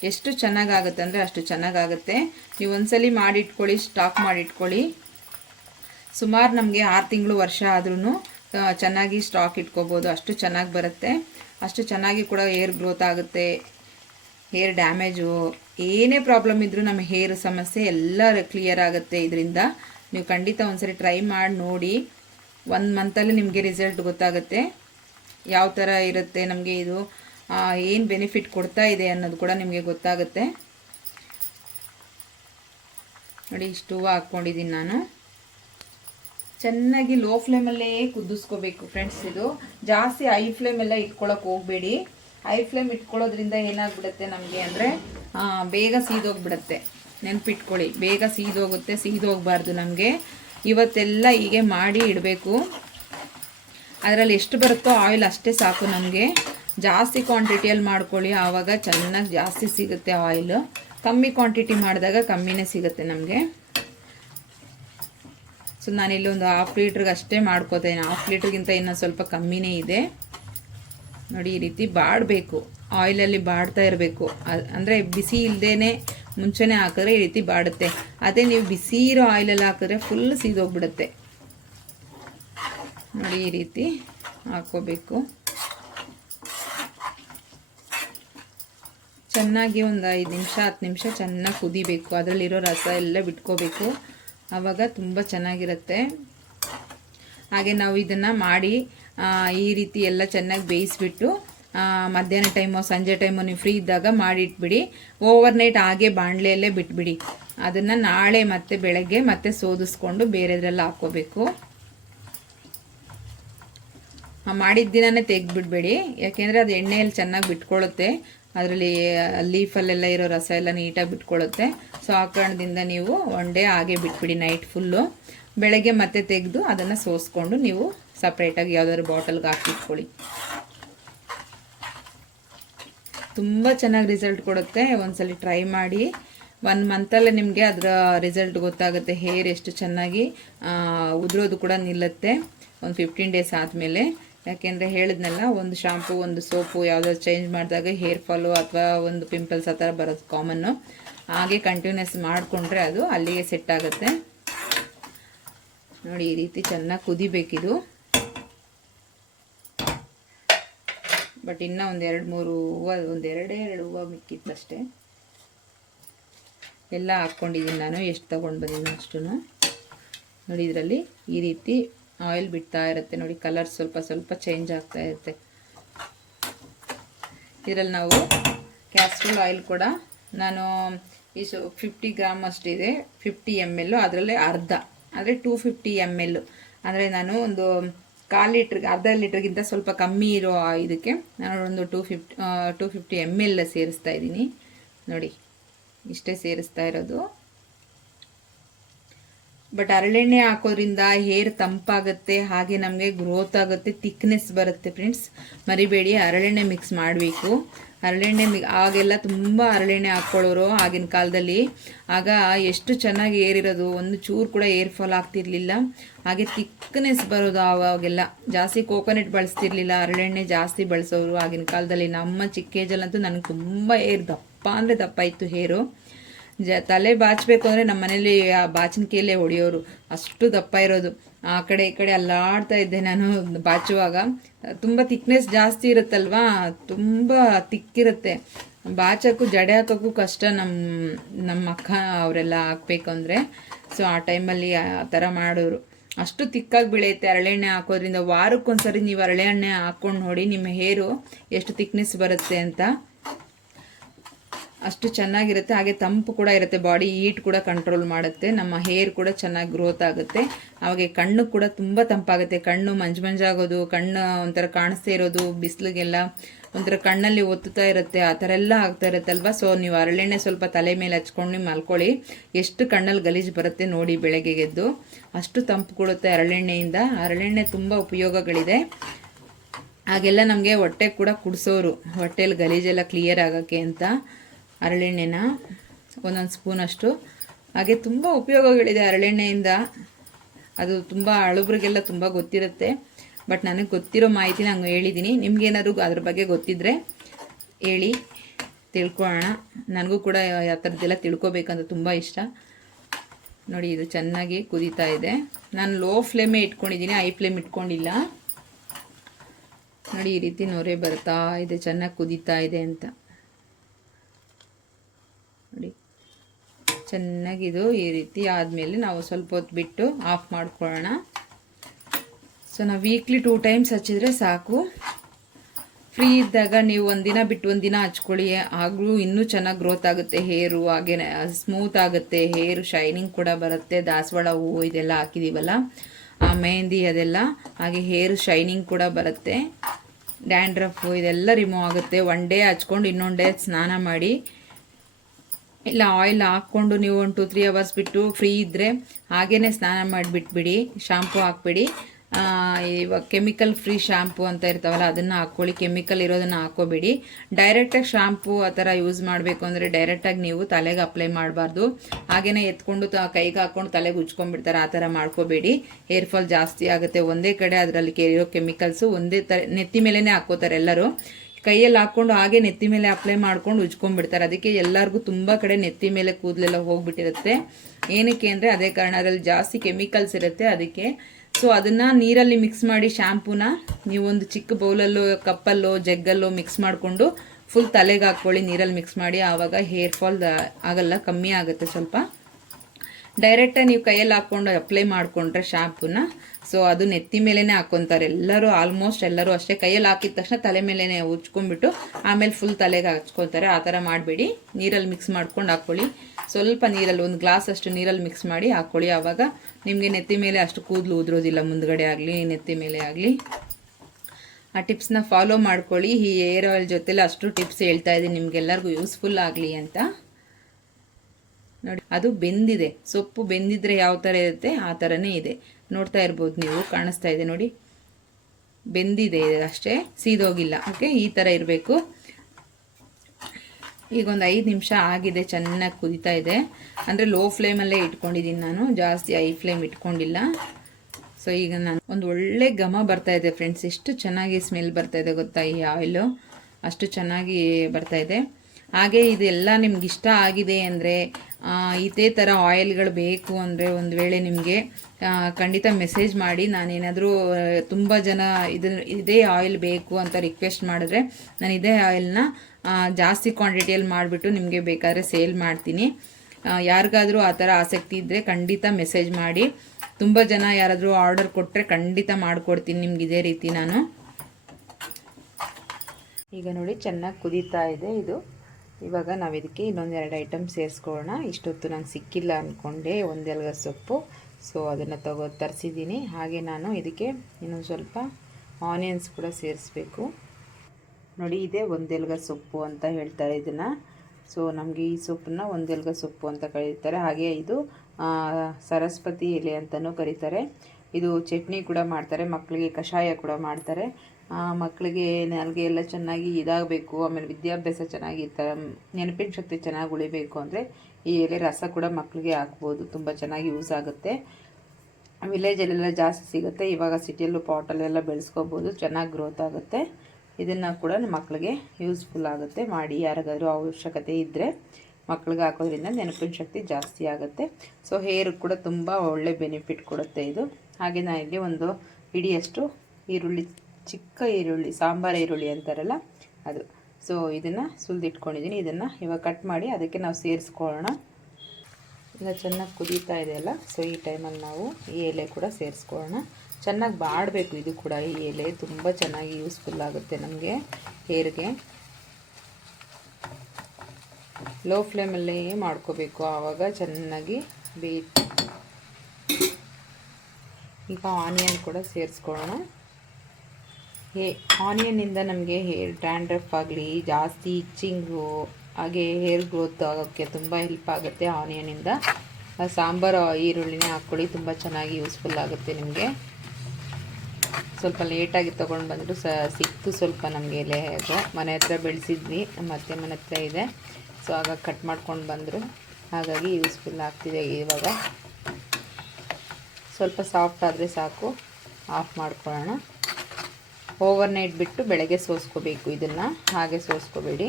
ಎಷ್ಟು ಚೆನ್ನಾಗಾಗುತ್ತೆ ಅಂದರೆ ಅಷ್ಟು ಚೆನ್ನಾಗಾಗುತ್ತೆ. ನೀವು ಒಂದ್ಸಲಿ ಮಾಡಿಟ್ಕೊಳ್ಳಿ, ಸ್ಟಾಕ್ ಮಾಡಿಟ್ಕೊಳ್ಳಿ. ಸುಮಾರು ನಮಗೆ 6 ತಿಂಗಳು ವರ್ಷ ಆದ್ರೂ ಚೆನ್ನಾಗಿ ಸ್ಟಾಕ್ ಇಟ್ಕೋಬೋದು, ಅಷ್ಟು ಚೆನ್ನಾಗಿ ಬರುತ್ತೆ. ಅಷ್ಟು ಚೆನ್ನಾಗಿ ಕೂಡ ಹೇರ್ ಗ್ರೋತ್ ಆಗುತ್ತೆ. ಹೇರ್ ಡ್ಯಾಮೇಜು ಏನೇ ಪ್ರಾಬ್ಲಮ್ ಇದ್ದರೂ ನಮ್ಮ ಹೇರ್ ಸಮಸ್ಯೆ ಎಲ್ಲ ಕ್ಲಿಯರ್ ಆಗುತ್ತೆ ಇದರಿಂದ. ನೀವು ಖಂಡಿತ ಒಂದ್ಸರಿ ಟ್ರೈ ಮಾಡಿ ನೋಡಿ. 1 ಮಂತಲ್ಲಿ ನಿಮಗೆ ರಿಸಲ್ಟ್ ಗೊತ್ತಾಗುತ್ತೆ ಯಾವ ಥರ ಇರುತ್ತೆ ನಮಗೆ ಇದು, ಏನು ಬೆನಿಫಿಟ್ ಕೊಡ್ತಾ ಇದೆ ಅನ್ನೋದು ಕೂಡ ನಿಮಗೆ ಗೊತ್ತಾಗುತ್ತೆ ನೋಡಿ. ಇಷ್ಟು ಹೂವು ಹಾಕ್ಕೊಂಡಿದ್ದೀನಿ ನಾನು. ಚೆನ್ನಾಗಿ ಲೋ ಫ್ಲೇಮಲ್ಲೇ ಕುದಿಸ್ಕೋಬೇಕು ಫ್ರೆಂಡ್ಸ್. ಇದು ಜಾಸ್ತಿ ಹೈ ಫ್ಲೇಮೆಲ್ಲ ಇಟ್ಕೊಳ್ಳೋಕೆ ಹೋಗಬೇಡಿ. ಹೈ ಫ್ಲೇಮ್ ಇಟ್ಕೊಳ್ಳೋದ್ರಿಂದ ಏನಾಗ್ಬಿಡುತ್ತೆ ನಮಗೆ ಅಂದರೆ ಬೇಗ ಸೀದೋಗ್ಬಿಡುತ್ತೆ. ನೆನಪಿಟ್ಕೊಳ್ಳಿ, ಬೇಗ ಸೀದೋಗುತ್ತೆ. ಸೀದೋಗಬಾರ್ದು ನಮಗೆ. ಇವತ್ತೆಲ್ಲ ಹೀಗೆ ಮಾಡಿ ಇಡಬೇಕು. ಅದರಲ್ಲಿ ಎಷ್ಟು ಬರುತ್ತೋ ಆಯಿಲ್ ಅಷ್ಟೇ ಸಾಕು ನಮಗೆ. ಜಾಸ್ತಿ ಕ್ವಾಂಟಿಟಿಯಲ್ಲಿ ಮಾಡ್ಕೊಳ್ಳಿ, ಆವಾಗ ಚೆನ್ನಾಗಿ ಜಾಸ್ತಿ ಸಿಗುತ್ತೆ ಆಯಿಲ್. ಕಮ್ಮಿ ಕ್ವಾಂಟಿಟಿ ಮಾಡಿದಾಗ ಕಮ್ಮಿನೇ ಸಿಗುತ್ತೆ ನಮಗೆ. ಸೊ ನಾನಿಲ್ಲಿ ಒಂದು 1/2 ಲೀಟ್ರಿಗೆ ಅಷ್ಟೇ ಮಾಡ್ಕೋತೇನೆ. 1/2 ಲೀಟ್ರಿಗಿಂತ ಇನ್ನೊಂದು ಸ್ವಲ್ಪ ಕಮ್ಮಿನೇ ಇದೆ ನೋಡಿ. ಈ ರೀತಿ ಬಾಡಬೇಕು, ಆಯಿಲಲ್ಲಿ ಬಾಡ್ತಾ ಇರಬೇಕು. ಅಂದರೆ ಬಿಸಿ ಇಲ್ಲದೇ ಮುಂಚೆನೇ ಹಾಕಿದ್ರೆ ಈ ರೀತಿ ಬಾಡುತ್ತೆ. ಅದೇ ನೀವು ಬಿಸಿ ಇರೋ ಆಯಿಲಲ್ಲಿ ಹಾಕಿದ್ರೆ ಫುಲ್ ಸೀದೋಗ್ಬಿಡುತ್ತೆ ನೋಡಿ. ಈ ರೀತಿ ಹಾಕ್ಕೋಬೇಕು. ಚೆನ್ನಾಗಿ ಒಂದು 5 ನಿಮಿಷ 10 ನಿಮಿಷ ಚೆನ್ನಾಗಿ ಕುದಿಬೇಕು. ಅದರಲ್ಲಿರೋ ರಸ ಎಲ್ಲ ಬಿಟ್ಕೋಬೇಕು, ಆವಾಗ ತುಂಬ ಚೆನ್ನಾಗಿರುತ್ತೆ. ಹಾಗೆ ನಾವು ಇದನ್ನು ಮಾಡಿ ಈ ರೀತಿ ಎಲ್ಲ ಚೆನ್ನಾಗಿ ಬೇಯಿಸ್ಬಿಟ್ಟು ಮಧ್ಯಾಹ್ನ ಟೈಮು ಸಂಜೆ ಟೈಮು ನೀವು ಫ್ರೀ ಇದ್ದಾಗ ಮಾಡಿಟ್ಬಿಡಿ. ಓವರ್ನೈಟ್ ಹಾಗೆ ಬಾಣಲೆಯಲ್ಲೇ ಬಿಟ್ಬಿಡಿ. ಅದನ್ನು ನಾಳೆ ಮತ್ತೆ ಬೆಳಗ್ಗೆ ಮತ್ತೆ ಸೋದಿಸ್ಕೊಂಡು ಬೇರೆದ್ರೆಲ್ಲ ಹಾಕ್ಕೋಬೇಕು. ಮಾಡಿದ ದಿನನೇ ತೆಗೆದ್ಬಿಡ್ಬೇಡಿ, ಯಾಕೆಂದರೆ ಅದು ಎಣ್ಣೆಯಲ್ಲಿ ಚೆನ್ನಾಗಿ ಬಿಟ್ಕೊಳ್ಳುತ್ತೆ. ಅದರಲ್ಲಿ ಲೀಫಲ್ಲೆಲ್ಲ ಇರೋ ರಸ ಎಲ್ಲ ನೀಟಾಗಿ ಬಿಟ್ಕೊಳ್ಳುತ್ತೆ. ಸೊ ಆ ಕಾರಣದಿಂದ ನೀವು 1 ಡೇ ಹಾಗೆ ಬಿಟ್ಬಿಡಿ ನೈಟ್ ಫುಲ್ಲು. ಬೆಳಗ್ಗೆ ಮತ್ತೆ ತೆಗೆದು ಅದನ್ನು ಸೋಸ್ಕೊಂಡು ನೀವು ಸಪ್ರೇಟಾಗಿ ಯಾವುದಾದ್ರು ಬಾಟಲ್ಗೆ ಹಾಕಿಟ್ಕೊಳ್ಳಿ. ತುಂಬ ಚೆನ್ನಾಗಿ ರಿಸಲ್ಟ್ ಕೊಡುತ್ತೆ. ಒಂದ್ಸಲಿ ಟ್ರೈ ಮಾಡಿ. 1 ಮಂತಲ್ಲೇ ನಿಮಗೆ ಅದರ ರಿಸಲ್ಟ್ ಗೊತ್ತಾಗುತ್ತೆ. ಹೇರ್ ಎಷ್ಟು ಚೆನ್ನಾಗಿ ಉದುರೋದು ಕೂಡ ನಿಲ್ಲುತ್ತೆ. ಒಂದು 15 ಡೇಸ್ ಆದಮೇಲೆ. ಯಾಕೆಂದರೆ ಹೇಳಿದ್ನಲ್ಲ, ಒಂದು ಶಾಂಪು ಒಂದು ಸೋಪು ಯಾವುದಾದ್ರು ಚೇಂಜ್ ಮಾಡಿದಾಗ ಹೇರ್ ಫಾಲು ಅಥವಾ ಒಂದು ಪಿಂಪಲ್ಸ್ ಆ ಥರ ಬರೋದು ಕಾಮನ್ನು. ಹಾಗೆ ಕಂಟಿನ್ಯೂಸ್ ಮಾಡಿಕೊಂಡ್ರೆ ಅದು ಅಲ್ಲಿಗೆ ಸೆಟ್ ಆಗುತ್ತೆ. ನೋಡಿ, ಈ ರೀತಿ ಚೆನ್ನಾಗಿ ಕುದಿಬೇಕಿದು. ಬಟ್ ಇನ್ನೂ ಒಂದು 2-3 ಹೂವು, ಎರಡು ಹೂವು ಮಿಕ್ಕಿತ್ತಷ್ಟೇ. ಎಲ್ಲ ಹಾಕ್ಕೊಂಡಿದ್ದೀನಿ ನಾನು, ಎಷ್ಟು ತೊಗೊಂಡು ಬಂದಿದ್ದೀನಿ ಅಷ್ಟು. ನೋಡಿ, ಇದರಲ್ಲಿ ಈ ರೀತಿ ಆಯಿಲ್ ಬಿಡ್ತಾ ಇರುತ್ತೆ. ನೋಡಿ, ಕಲರ್ ಸ್ವಲ್ಪ ಸ್ವಲ್ಪ ಚೇಂಜ್ ಆಗ್ತಾ ಇರುತ್ತೆ. ಇದರಲ್ಲಿ ನಾವು ಕ್ಯಾಸ್ಟ್ರೋಲ್ ಆಯಿಲ್ ಕೂಡ ನಾನು 50 ಗ್ರಾಮ್ ಅಷ್ಟಿದೆ, 50 ml. ಅದರಲ್ಲೇ ಅರ್ಧ ಅಂದರೆ 250 ml. ಅಂದರೆ ನಾನು ಒಂದು 1/4 ಲೀಟ್ರಿಗೆ, ಅರ್ಧ ಲೀಟ್ರಿಗಿಂತ ಸ್ವಲ್ಪ ಕಮ್ಮಿ ಇರೋ ಇದಕ್ಕೆ ನಾನು ಒಂದು 250 ml ಸೇರಿಸ್ತಾ ಇದ್ದೀನಿ. ನೋಡಿ, ಇಷ್ಟೇ ಸೇರಿಸ್ತಾ ಇರೋದು. ಬಟ್ ಹರಳೆಣ್ಣೆ ಹಾಕೋದ್ರಿಂದ ಹೇರ್ ತಂಪಾಗುತ್ತೆ, ಹಾಗೆ ನಮಗೆ ಗ್ರೋತ್ ಆಗುತ್ತೆ, ಥಿಕ್ನೆಸ್ ಬರುತ್ತೆ ಫ್ರೆಂಡ್ಸ್. ಮರಿಬೇಡಿ, ಹರಳೆಣ್ಣೆ ಮಿಕ್ಸ್ ಮಾಡಬೇಕು. ಹರಳೆಣ್ಣೆ ಆಗೆಲ್ಲ ತುಂಬ ಹರಳೆಣ್ಣೆ ಹಾಕ್ಕೊಳ್ಳೋರು ಆಗಿನ ಕಾಲದಲ್ಲಿ. ಆಗ ಎಷ್ಟು ಚೆನ್ನಾಗಿ ಏರ್ ಇರೋದು, ಒಂದು ಚೂರು ಕೂಡ ಏರ್ ಫಾಲ್ ಆಗ್ತಿರ್ಲಿಲ್ಲ, ಹಾಗೆ ಥಿಕ್ನೆಸ್ ಬರೋದು. ಆವಾಗೆಲ್ಲ ಜಾಸ್ತಿ ಕೋಕೋನಟ್ ಬಳಸ್ತಿರ್ಲಿಲ್ಲ, ಹರಳೆಣ್ಣೆ ಜಾಸ್ತಿ ಬಳಸೋರು ಆಗಿನ ಕಾಲದಲ್ಲಿ. ನಮ್ಮ ಚಿಕ್ಕ ಏಜಲ್ಲಂತೂ ನನಗೆ ತುಂಬ ಏರ್ ದಪ್ಪ ಅಂದರೆ ದಪ್ಪ ಇತ್ತು ಹೇರು. ತಲೆ ಬಾಚಬೇಕು ಅಂದರೆ ನಮ್ಮ ಮನೇಲಿ ಆ ಬಾಚಿನಕೆಯಲ್ಲೇ ಹೊಡೆಯೋರು, ಅಷ್ಟು ದಪ್ಪ ಇರೋದು. ಆ ಕಡೆ ಈ ಕಡೆ ಅಲ್ಲಾಡ್ತಾ ಇದ್ದೆ ನಾನು ಬಾಚುವಾಗ. ತುಂಬ ಥಿಕ್ನೆಸ್ ಜಾಸ್ತಿ ಇರುತ್ತಲ್ವಾ, ತುಂಬ ತಿಕ್ಕಿರುತ್ತೆ. ಬಾಚೋಕ್ಕೂ ಜಡೆ ಹಾಕೋಕ್ಕೂ ಕಷ್ಟ. ನಮ್ಮ ಅಕ್ಕ ಅವರೆಲ್ಲ ಹಾಕ್ಬೇಕು ಅಂದರೆ. ಸೊ ಆ ಟೈಮಲ್ಲಿ ಆ ಥರ ಮಾಡೋರು. ಅಷ್ಟು ತಿಕ್ಕಾಗಿ ಬೆಳೆಯುತ್ತೆ ಹರಳೆಣ್ಣೆ ಹಾಕೋದ್ರಿಂದ. ವಾರಕ್ಕೊಂದ್ಸರಿ ನೀವು ಹರಳೆಣ್ಣೆ ಹಾಕ್ಕೊಂಡು ನೋಡಿ ನಿಮ್ಮ ಹೇರು ಎಷ್ಟು ಥಿಕ್ನೆಸ್ ಬರುತ್ತೆ ಅಂತ. ಅಷ್ಟು ಚೆನ್ನಾಗಿರುತ್ತೆ. ಹಾಗೆ ತಂಪು ಕೂಡ ಇರುತ್ತೆ, ಬಾಡಿ ಹೀಟ್ ಕೂಡ ಕಂಟ್ರೋಲ್ ಮಾಡುತ್ತೆ, ನಮ್ಮ ಹೇರ್ ಕೂಡ ಚೆನ್ನಾಗಿ ಗ್ರೋತ್ ಆಗುತ್ತೆ. ಹಾಗೆ ಕಣ್ಣು ಕೂಡ ತುಂಬ ತಂಪಾಗುತ್ತೆ. ಕಣ್ಣು ಮಂಜಾಗೋದು, ಕಣ್ಣು ಒಂಥರ ಕಾಣಿಸ್ತಾ ಇರೋದು, ಬಿಸಿಲಿಗೆಲ್ಲ ಒಂಥರ ಕಣ್ಣಲ್ಲಿ ಒತ್ತುತ್ತಾ ಇರುತ್ತೆ, ಆ ಥರ ಎಲ್ಲ ಆಗ್ತಾ ಇರುತ್ತಲ್ವ. ಸೊ ನೀವು ಹರಳೆಣ್ಣೆ ಸ್ವಲ್ಪ ತಲೆ ಮೇಲೆ ಹಚ್ಕೊಂಡು ಮಲ್ಕೊಳ್ಳಿ, ಎಷ್ಟು ಕಣ್ಣಲ್ಲಿ ಗಲೀಜು ಬರುತ್ತೆ ನೋಡಿ ಬೆಳಗ್ಗೆ ಎದ್ದು. ಅಷ್ಟು ತಂಪು ಕೊಡುತ್ತೆ ಹರಳೆಣ್ಣೆಯಿಂದ. ಹರಳೆಣ್ಣೆ ತುಂಬ ಉಪಯೋಗಗಳಿದೆ. ಹಾಗೆಲ್ಲ ನಮಗೆ ಹೊಟ್ಟೆ ಕೂಡ ಕುಡಿಸೋರು, ಹೊಟ್ಟೆಯಲ್ಲಿ ಗಲೀಜೆಲ್ಲ ಕ್ಲಿಯರ್ ಆಗೋಕ್ಕೆ ಅಂತ ಹರಳೆಣ್ಣೆನ ಒಂದೊಂದು ಸ್ಪೂನಷ್ಟು. ಹಾಗೆ ತುಂಬ ಉಪಯೋಗಗಳಿದೆ ಹರಳೆಣ್ಣೆಯಿಂದ. ಅದು ತುಂಬ ಹಳಬ್ರಿಗೆಲ್ಲ ತುಂಬ ಗೊತ್ತಿರುತ್ತೆ, ಬಟ್ ನನಗೆ ಗೊತ್ತಿರೋ ಮಾಹಿತಿ ನಾನು ಹೇಳಿದ್ದೀನಿ. ನಿಮ್ಗೇನಾದ್ರು ಅದ್ರ ಬಗ್ಗೆ ಗೊತ್ತಿದ್ದರೆ ಹೇಳಿ, ತಿಳ್ಕೊಳ್ಳೋಣ. ನನಗೂ ಕೂಡ ಆ ಥರದ್ದೆಲ್ಲ ತಿಳ್ಕೊಬೇಕಂತ ತುಂಬ ಇಷ್ಟ. ನೋಡಿ, ಇದು ಚೆನ್ನಾಗಿ ಕುದೀತಾ ಇದೆ. ನಾನು ಲೋ ಫ್ಲೇಮೇ ಇಟ್ಕೊಂಡಿದ್ದೀನಿ, ಹೈ ಫ್ಲೇಮ್ ಇಟ್ಕೊಂಡಿಲ್ಲ. ನೋಡಿ, ಈ ರೀತಿ ನೊರೆ ಬರ್ತಾ ಇದೆ, ಚೆನ್ನಾಗಿ ಕುದೀತಾ ಇದೆ ಅಂತ ನೋಡಿ. ಚೆನ್ನಾಗಿದು ಈ ರೀತಿ ಆದಮೇಲೆ ನಾವು ಸ್ವಲ್ಪ ಹೊತ್ತು ಬಿಟ್ಟು ಆಫ್ ಮಾಡ್ಕೊಳ್ಳೋಣ. ಸೊ ನಾವು ವೀಕ್ಲಿ 2 ಟೈಮ್ಸ್ ಹಚ್ಚಿದರೆ ಸಾಕು. ಫ್ರೀ ಇದ್ದಾಗ ನೀವು ಒಂದಿನ ಬಿಟ್ಟು ಒಂದಿನ ಹಚ್ಕೊಳ್ಳಿ, ಆಗಲೂ ಇನ್ನೂ ಚೆನ್ನಾಗಿ ಗ್ರೋತ್ ಆಗುತ್ತೆ ಹೇರು. ಹಾಗೆ ಸ್ಮೂತ್ ಆಗುತ್ತೆ ಹೇರು, ಶೈನಿಂಗ್ ಕೂಡ ಬರುತ್ತೆ. ದಾಸವಾಳ ಹೂವು ಇದೆಲ್ಲ ಹಾಕಿದ್ದೀವಲ್ಲ, ಮೆಹಂದಿ ಅದೆಲ್ಲ, ಹಾಗೆ ಹೇರು ಶೈನಿಂಗ್ ಕೂಡ ಬರುತ್ತೆ. ಡ್ಯಾಂಡ್ರಫು ಇದೆಲ್ಲ ರಿಮೂವ್ ಆಗುತ್ತೆ. 1 ಡೇ ಹಚ್ಕೊಂಡು ಇನ್ನೊಂದು ಡೇ ಸ್ನಾನ ಮಾಡಿ, ಇಲ್ಲ ಆಯಿಲ್ ಹಾಕ್ಕೊಂಡು ನೀವು 1-2-3 ಅವರ್ಸ್ ಬಿಟ್ಟು ಫ್ರೀ ಇದ್ದರೆ ಹಾಗೇ ಸ್ನಾನ ಮಾಡಿಬಿಟ್ಬಿಡಿ. ಶಾಂಪು ಹಾಕ್ಬಿಡಿ. ಇವಾಗ ಕೆಮಿಕಲ್ ಫ್ರೀ ಶಾಂಪು ಅಂತ ಇರ್ತಾವಲ್ಲ, ಅದನ್ನು ಹಾಕ್ಕೊಳ್ಳಿ. ಕೆಮಿಕಲ್ ಇರೋದನ್ನು ಹಾಕ್ಕೋಬೇಡಿ. ಡೈರೆಕ್ಟಾಗಿ ಶಾಂಪು ಆ ಥರ ಯೂಸ್ ಮಾಡಬೇಕು ಅಂದರೆ ಡೈರೆಕ್ಟಾಗಿ ನೀವು ತಲೆಗೆ ಅಪ್ಲೈ ಮಾಡಬಾರ್ದು. ಹಾಗೆಯೇ ಎತ್ಕೊಂಡು ಕೈಗೆ ಹಾಕ್ಕೊಂಡು ತಲೆಗೆ ಉಜ್ಕೊಂಡ್ಬಿಡ್ತಾರೆ, ಆ ಥರ ಮಾಡ್ಕೋಬೇಡಿ. ಹೇರ್ ಫಾಲ್ ಜಾಸ್ತಿ ಆಗುತ್ತೆ. ಒಂದೇ ಕಡೆ ಅದರಲ್ಲಿ ಇರೋ ಕೆಮಿಕಲ್ಸು ಒಂದೇ ನೆತ್ತಿ ಮೇಲೇ ಹಾಕ್ಕೋತಾರೆ ಎಲ್ಲರೂ. ಕೈಯಲ್ಲಿ ಹಾಕ್ಕೊಂಡು ಹಾಗೆ ನೆತ್ತಿ ಮೇಲೆ ಅಪ್ಲೈ ಮಾಡ್ಕೊಂಡು ಉಜ್ಕೊಂಡ್ಬಿಡ್ತಾರೆ. ಅದಕ್ಕೆ ಎಲ್ಲರಿಗೂ ತುಂಬ ಕಡೆ ನೆತ್ತಿ ಮೇಲೆ ಕೂದಲೆಲ್ಲ ಹೋಗ್ಬಿಟ್ಟಿರುತ್ತೆ. ಏನಕ್ಕೆ ಅಂದರೆ ಅದೇ ಕಾರಣ, ಅದರಲ್ಲಿ ಜಾಸ್ತಿ ಕೆಮಿಕಲ್ಸ್ ಇರುತ್ತೆ ಅದಕ್ಕೆ. ಸೊ ಅದನ್ನು ನೀರಲ್ಲಿ ಮಿಕ್ಸ್ ಮಾಡಿ ಶಾಂಪೂನ ನೀವು ಒಂದು ಚಿಕ್ಕ ಬೌಲಲ್ಲೋ ಕಪ್ಪಲ್ಲೋ ಜಗ್ಗಲ್ಲೋ ಮಿಕ್ಸ್ ಮಾಡಿಕೊಂಡು ಫುಲ್ ತಲೆಗೆ ಹಾಕ್ಕೊಳ್ಳಿ, ನೀರಲ್ಲಿ ಮಿಕ್ಸ್ ಮಾಡಿ. ಆವಾಗ ಹೇರ್ ಫಾಲ್ ಆಗಲ್ಲ, ಕಮ್ಮಿ ಆಗುತ್ತೆ ಸ್ವಲ್ಪ. ಡೈರೆಕ್ಟಾಗಿ ನೀವು ಕೈಯಲ್ಲಿ ಹಾಕ್ಕೊಂಡು ಅಪ್ಲೈ ಮಾಡಿಕೊಂಡ್ರೆ ಶಾಂಪೂನ, ಸೊ ಅದು ನೆತ್ತಿ ಮೇಲೇ ಹಾಕ್ಕೊತಾರೆ ಎಲ್ಲರೂ, ಆಲ್ಮೋಸ್ಟ್ ಎಲ್ಲರೂ ಅಷ್ಟೇ. ಕೈಯಲ್ಲಿ ಹಾಕಿದ ತಕ್ಷಣ ತಲೆ ಮೇಲೇ ಉಜ್ಕೊಂಡ್ಬಿಟ್ಟು ಆಮೇಲೆ ಫುಲ್ ತಲೆಗೆ ಹಚ್ಕೊತಾರೆ. ಆ ಥರ ಮಾಡಬೇಡಿ. ನೀರಲ್ಲಿ ಮಿಕ್ಸ್ ಮಾಡ್ಕೊಂಡು ಹಾಕ್ಕೊಳ್ಳಿ. ಸ್ವಲ್ಪ ನೀರಲ್ಲಿ 1 ಗ್ಲಾಸ್ ಅಷ್ಟು ನೀರಲ್ಲಿ ಮಿಕ್ಸ್ ಮಾಡಿ ಹಾಕ್ಕೊಳ್ಳಿ. ಆವಾಗ ನಿಮಗೆ ನೆತ್ತಿ ಮೇಲೆ ಅಷ್ಟು ಕೂದಲು ಉದುರೋದಿಲ್ಲ, ಮುಂದ್ಗಡೆ ಆಗಲಿ ನೆತ್ತಿ ಮೇಲೆ ಆಗಲಿ. ಆ ಟಿಪ್ಸ್ನ ಫಾಲೋ ಮಾಡ್ಕೊಳ್ಳಿ. ಈ ಹೇರ್ ಆಯಿಲ್ ಜೊತೆಲಿ ಅಷ್ಟು ಟಿಪ್ಸ್ ಹೇಳ್ತಾ ಇದ್ದೀನಿ, ನಿಮಗೆಲ್ಲರಿಗೂ ಯೂಸ್ಫುಲ್ ಆಗಲಿ ಅಂತ. ನೋಡಿ, ಅದು ಬೆಂದಿದೆ. ಸೊಪ್ಪು ಬೆಂದಿದ್ರೆ ಯಾವ ಥರ ಇರುತ್ತೆ ಆ ಥರನೇ ಇದೆ. ನೋಡ್ತಾ ಇರ್ಬೋದು ನೀವು, ಕಾಣಿಸ್ತಾ ಇದೆ ನೋಡಿ, ಬೆಂದಿದೆ ಅಷ್ಟೇ, ಸೀದೋಗಿಲ್ಲ. ಓಕೆ, ಈ ಥರ ಇರಬೇಕು. ಈಗ ಒಂದು 5 ನಿಮಿಷ ಆಗಿದೆ, ಚೆನ್ನಾಗಿ ಕುದೀತಾ ಇದೆ. ಅಂದರೆ ಲೋ ಫ್ಲೇಮಲ್ಲೇ ಇಟ್ಕೊಂಡಿದ್ದೀನಿ ನಾನು, ಜಾಸ್ತಿ ಹೈ ಫ್ಲೇಮ್ ಇಟ್ಕೊಂಡಿಲ್ಲ. ಸೊ ಈಗ ನಾನು ಒಂದು ಒಳ್ಳೆ ಘಮ ಬರ್ತಾ ಇದೆ ಫ್ರೆಂಡ್ಸ್. ಎಷ್ಟು ಚೆನ್ನಾಗಿ ಸ್ಮೆಲ್ ಬರ್ತಾ ಇದೆ ಗೊತ್ತಾ ಈ ಆಯಿಲು, ಅಷ್ಟು ಚೆನ್ನಾಗಿ ಬರ್ತಾ ಇದೆ. ಹಾಗೆ ಇದೆಲ್ಲ ನಿಮ್ಗೆ ಇಷ್ಟ ಆಗಿದೆ ಅಂದರೆ ಇದೇ ಥರ ಆಯಿಲ್ಗಳು ಬೇಕು ಅಂದರೆ ಒಂದು ವೇಳೆ ನಿಮಗೆ ಖಂಡಿತ ಮೆಸೇಜ್ ಮಾಡಿ. ನಾನೇನಾದರೂ ತುಂಬ ಜನ ಇದೇ ಆಯಿಲ್ ಬೇಕು ಅಂತ ರಿಕ್ವೆಸ್ಟ್ ಮಾಡಿದ್ರೆ ನಾನು ಇದೇ ಆಯಿಲ್ನ ಜಾಸ್ತಿ ಕ್ವಾಂಟಿಟಿಯಲ್ಲಿ ಮಾಡಿಬಿಟ್ಟು ನಿಮಗೆ ಬೇಕಾದರೆ ಸೇಲ್ ಮಾಡ್ತೀನಿ. ಯಾರಿಗಾದರೂ ಆ ಥರ ಆಸಕ್ತಿ ಇದ್ದರೆ ಖಂಡಿತ ಮೆಸೇಜ್ ಮಾಡಿ. ತುಂಬ ಜನ ಯಾರಾದರೂ ಆರ್ಡರ್ ಕೊಟ್ಟರೆ ಖಂಡಿತ ಮಾಡಿಕೊಡ್ತೀನಿ ನಿಮ್ಗೆ ಇದೇ ರೀತಿ ನಾನು. ಈಗ ನೋಡಿ ಚೆನ್ನಾಗಿ ಕುದೀತಾ ಇದೆ ಇದು. ಇವಾಗ ನಾವು ಇದಕ್ಕೆ ಇನ್ನೊಂದೆರಡು ಐಟಮ್ ಸೇರಿಸ್ಕೊಳ್ಳೋಣ. ಇಷ್ಟೊತ್ತು ನಂಗೆ ಸಿಕ್ಕಿಲ್ಲ ಅಂದ್ಕೊಂಡೆ ಒಂದೆಲಗ ಸೊಪ್ಪು, ಸೊ ಅದನ್ನು ತರಿಸಿದ್ದೀನಿ. ಹಾಗೆ ನಾನು ಇದಕ್ಕೆ ಇನ್ನೊಂದು ಸ್ವಲ್ಪ ಆನಿಯನ್ಸ್ ಕೂಡ ಸೇರಿಸ್ಬೇಕು. ನೋಡಿ ಇದೇ ಒಂದೆಲಗ ಸೊಪ್ಪು ಅಂತ ಹೇಳ್ತಾರೆ ಇದನ್ನು. ಸೊ ನಮಗೆ ಈ ಸೊಪ್ಪನ್ನ ಒಂದೆಲಗ ಸೊಪ್ಪು ಅಂತ ಕರೀತಾರೆ. ಹಾಗೆ ಇದು ಸರಸ್ವತಿ ಎಲೆ ಅಂತಲೂ ಕರೀತಾರೆ. ಇದು ಚಟ್ನಿ ಕೂಡ ಮಾಡ್ತಾರೆ, ಮಕ್ಕಳಿಗೆ ಕಷಾಯ ಕೂಡ ಮಾಡ್ತಾರೆ. ಮಕ್ಕಳಿಗೆ ನಾಲ್ಗೆ ಎಲ್ಲ ಚೆನ್ನಾಗಿ ಇದಾಗಬೇಕು, ಆಮೇಲೆ ವಿದ್ಯಾಭ್ಯಾಸ ಚೆನ್ನಾಗಿ ನೆನಪಿನ ಶಕ್ತಿ ಚೆನ್ನಾಗಿ ಉಳಿಬೇಕು ಅಂದರೆ ಈ ಎಲೆ ರಸ ಕೂಡ ಮಕ್ಕಳಿಗೆ ಹಾಕ್ಬೋದು, ತುಂಬ ಚೆನ್ನಾಗಿ ಯೂಸ್ ಆಗುತ್ತೆ. ವಿಲೇಜಲ್ಲೆಲ್ಲ ಜಾಸ್ತಿ ಸಿಗುತ್ತೆ, ಇವಾಗ ಸಿಟಿಯಲ್ಲೂ ಪಾಟಲ್ಲೆಲ್ಲ ಬೆಳೆಸ್ಕೋಬೋದು, ಚೆನ್ನಾಗಿ ಗ್ರೋತ್ ಆಗುತ್ತೆ. ಇದನ್ನು ಕೂಡ ಮಕ್ಕಳಿಗೆ ಯೂಸ್ಫುಲ್ ಆಗುತ್ತೆ. ಮಾಡಿ ಯಾರಿಗಾದ್ರೂ ಅವಶ್ಯಕತೆ ಇದ್ದರೆ ಮಕ್ಕಳಿಗೆ ಹಾಕೋದ್ರಿಂದ ನೆನಪಿನ ಶಕ್ತಿ ಜಾಸ್ತಿ ಆಗುತ್ತೆ. ಸೊ ಹೇರ್ ಕೂಡ ತುಂಬ ಒಳ್ಳೆ ಬೆನಿಫಿಟ್ ಕೊಡುತ್ತೆ ಇದು. ಹಾಗೆ ನಾನು ಇಲ್ಲಿ ಒಂದು ಹಿಡಿಯಷ್ಟು ಈರುಳ್ಳಿ, ಚಿಕ್ಕ ಈರುಳ್ಳಿ, ಸಾಂಬಾರು ಈರುಳ್ಳಿ ಅಂತಾರಲ್ಲ ಅದು, ಸೊ ಇದನ್ನು ಸುಲಿದಿಟ್ಕೊಂಡಿದ್ದೀನಿ. ಇದನ್ನು ಇವಾಗ ಕಟ್ ಮಾಡಿ ಅದಕ್ಕೆ ನಾವು ಸೇರಿಸ್ಕೊಳ್ಳೋಣ. ಈಗ ಚೆನ್ನಾಗಿ ಕುದೀತಾ ಇದೆಯಲ್ಲ, ಸೊ ಈ ಟೈಮಲ್ಲಿ ನಾವು ಈ ಎಲೆ ಕೂಡ ಸೇರಿಸ್ಕೊಳ್ಳೋಣ. ಚೆನ್ನಾಗಿ ಬಾಡಬೇಕು ಇದು ಕೂಡ. ಈ ಎಲೆ ತುಂಬ ಚೆನ್ನಾಗಿ ಯೂಸ್ಫುಲ್ ಆಗುತ್ತೆ ನಮಗೆ ಹೇರ್ಗೆ. ಲೋ ಫ್ಲೇಮಲ್ಲೇ ಮಾಡ್ಕೋಬೇಕು, ಆವಾಗ ಚೆನ್ನಾಗಿ ಬೇಯುತ್ತೆ. ಈಗ ಆನಿಯನ್ ಕೂಡ ಸೇರಿಸ್ಕೊಳ್ಳೋಣ. ಆನಿಯನ್ನಿಂದ ನಮಗೆ ಹೇರ್ ಡ್ಯಾಂಡ್ರಫ್ ಆಗಲಿ, ಜಾಸ್ತಿ ಇಚ್ಚಿಂಗು, ಹಾಗೆ ಹೇರ್ ಗ್ರೋತ್ ಆಗೋಕ್ಕೆ ತುಂಬ ಹೆಲ್ಪ್ ಆಗುತ್ತೆ ಆನಿಯನ್ನಿಂದ. ಸಾಂಬಾರು ಈರುಳ್ಳಿನೇ ಹಾಕ್ಕೊಳ್ಳಿ, ತುಂಬ ಚೆನ್ನಾಗಿ ಯೂಸ್ಫುಲ್ ಆಗುತ್ತೆ ನಿಮಗೆ. ಸ್ವಲ್ಪ ಲೇಟಾಗಿ ತೊಗೊಂಡು ಬಂದರೂ ಸಿಕ್ತು ಸ್ವಲ್ಪ ನಮಗೆ ಎಲೆ. ಹೇಗೋ ಮನೆ ಹತ್ರ ಬೆಳೆಸಿದ್ವಿ, ನಮ್ಮ ಅತ್ತೆ ಮನೆ ಹತ್ರ ಇದೆ, ಸೊ ಆಗ ಕಟ್ ಮಾಡ್ಕೊಂಡು ಬಂದರು, ಹಾಗಾಗಿ ಯೂಸ್ಫುಲ್ ಆಗ್ತಿದೆ. ಇವಾಗ ಸ್ವಲ್ಪ ಸಾಫ್ಟ್ ಆದರೆ ಸಾಕು, ಆಫ್ ಮಾಡ್ಕೊಳ್ಳೋಣ. ಓವರ್ ನೈಟ್ ಬಿಟ್ಟು ಬೆಳಗ್ಗೆ ಸೋಸ್ಕೋಬೇಕು ಇದನ್ನು, ಹಾಗೆ ಸೋಸ್ಕೋಬೇಡಿ.